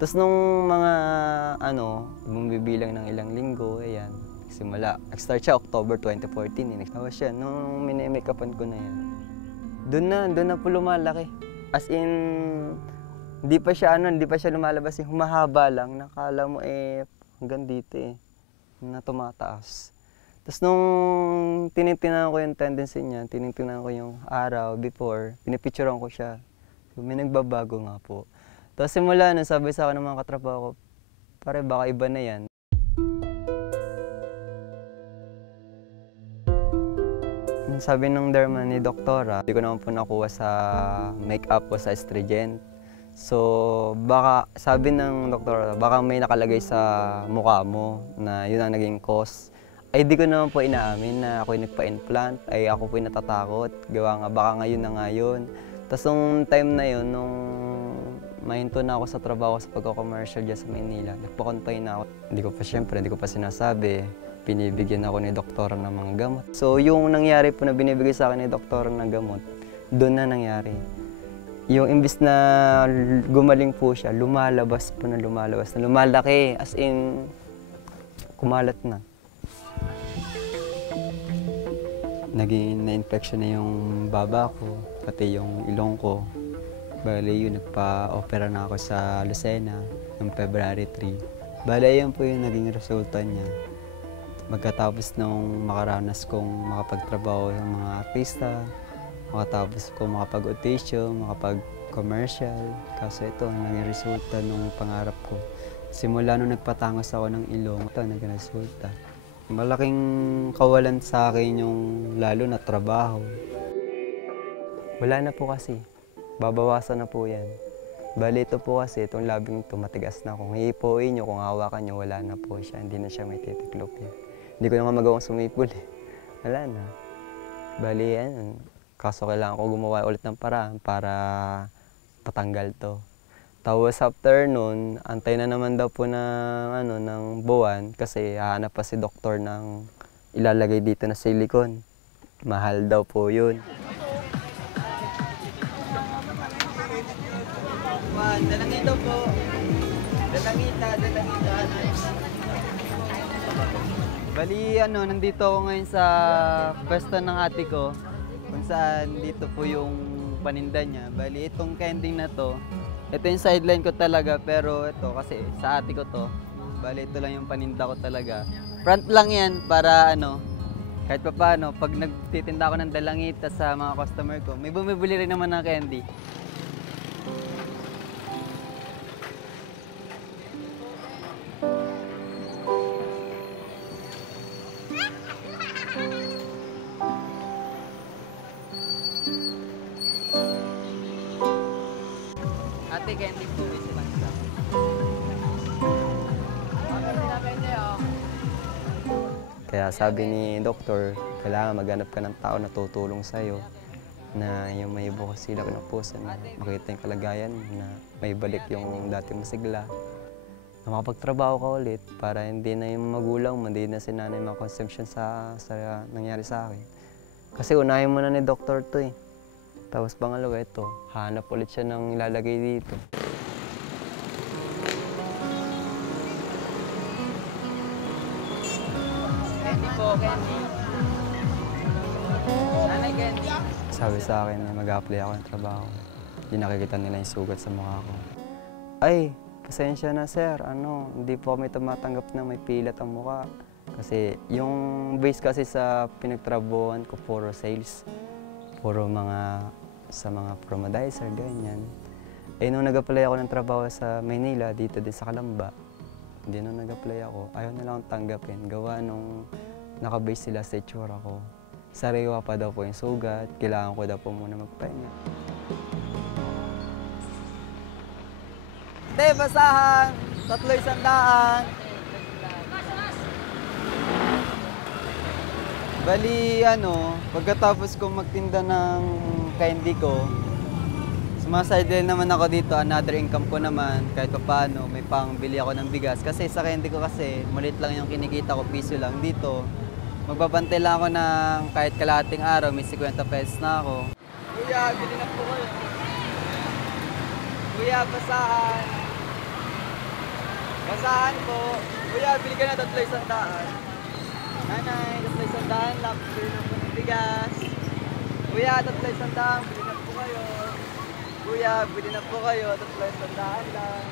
Tapos nung mga bumibilang ng ilang linggo, ayan, simula. Nag-start siya October 2014, Tapos siya, nung mini-make-upan ko na yan. Doon na po lumalaki. As in, hindi pa siya lumalabas, humahaba lang. Nakala mo hanggang dito na tumataas. Tapos nung tinitingnan ko yung tendency niya, tinitingnan ko yung araw before, pinipicturean ko siya. So, may nagbabago nga po. Tapos simula nun, sabi sa akin ng mga katrabaho ko, pare baka iba na yan. Sabi ng derma ni doktora, hindi ko naman po nakuha sa make-up o sa astringent. So baka, sabi ng doktora, baka may nakalagay sa mukha mo na yun ang naging cause. Ay di ko naman po inaamin na ako yung nagpa-implant, ay ako po yung natatakot. Gawa nga, baka ngayon na ngayon. Tapos nung time na yun, nung mahinto na ako sa trabaho sa pagko-commercial dyan sa Maynila, nagpa-confine na ako. Hindi ko pa sinasabi. Binibigyan ako ni doktora ng mga gamot. So yung nangyari po na binibigay sa akin ni doktora ng gamot, doon na nangyari. Yung imbis na gumaling po siya, lumalabas na lumalaki, as in, kumalat na. Naging na-infection na yung baba ko, pati yung ilong ko. Bale yun, nagpa-opera na ako sa Lucena noong February 3. Bale yun po yung naging resulta niya. Magkatapos nung makaranas kong makapagtrabaho ng mga artista, makatapos kong makapag-audition, makapag-commercial. Kaso ito, naging resulta nung pangarap ko. Simula nung nagpatangos ako ng ilong, ito naging resulta. Malaking kawalan sa akin yung lalo na trabaho. Wala na po kasi. Babawasan na po yan. Bali ito po kasi, itong labing ito matigas na. Kung hihipuin nyo, kung hawakan nyo, wala na po siya. Hindi na siya may titiklop yan. Hindi ko na nga magawang sumipol Wala na. Bali yan. Kaso kailangan ko gumawa ulit ng paraan para patanggal to. Tapos after nun, antay na naman daw po ng buwan kasi hahanap pa si doktor ng ilalagay dito na silicone. Mahal daw po yun. Dalangito po. Dalangita. Bali nandito ako ngayon sa pwesto ng ate ko kung saan dito po yung paninda niya. Bali itong candy na to, ito yung sideline ko talaga pero ito kasi sa ate ko to. Bali ito lang yung paninda ko talaga. Front lang yan para kahit pa paano pag nagtitinda ako ng dalangita sa mga customer ko, may bumibili rin naman ng candy. Ate, candy po, isi lang siya. Kaya sabi ni doktor, kailangan maghanap ka ng tao na tutulong sa'yo na yung may bukas sila ng puso na makita yung kalagayan na may balik yung dati mo sigla. Na makapagtrabaho ka ulit para hindi na yung magulang mo, hindi na si nanay ma-consumption sa nangyari sa akin. Kasi unahin mo na ni doktor to Tapos pangalawa ito, hanap ulit siya ng ilalagay dito. Candy po, candy. Nanay candy. Sabi sa akin na mag-a-apply ako ng trabaho. Hindi nakikita nila yung sugat sa mukha ko. Ay, pasensya na sir, hindi po kami tumatanggap na may pilat ang mukha. Kasi yung base kasi sa pinagtrabahoan ko, puro sales. Puro sa mga promodizer, ganyan. Nung nag-apply ako ng trabaho sa Maynila, dito din sa Calamba, hindi nung nag-apply ako, ayaw na lang akong tanggapin. Gawa nung nakabase sila sa itsura ko. Sariwa pa daw po yung sugat, kailangan ko daw po muna magpahinga. Te, basahan! 300! Bali, pagkatapos kong magtinda ng candy ko, sumaside naman ako dito, another income ko naman, kahit pa paano, may pangbili ako ng bigas. Kasi sa candy ko kasi, maliit lang yung kinikita ko, piso lang. Dito, magbabantay lang ako ng kahit kalahating araw, may 50 pesos na ako. Kuya, bili na po kayo. Kuya, basahan. Basahan po. Kuya, bili ka na 300. Nanay, 300 lang. Bili na po ng bigas. Kuya, 300. Bili na po kayo. Kuya, bili na po kayo. 300 lang.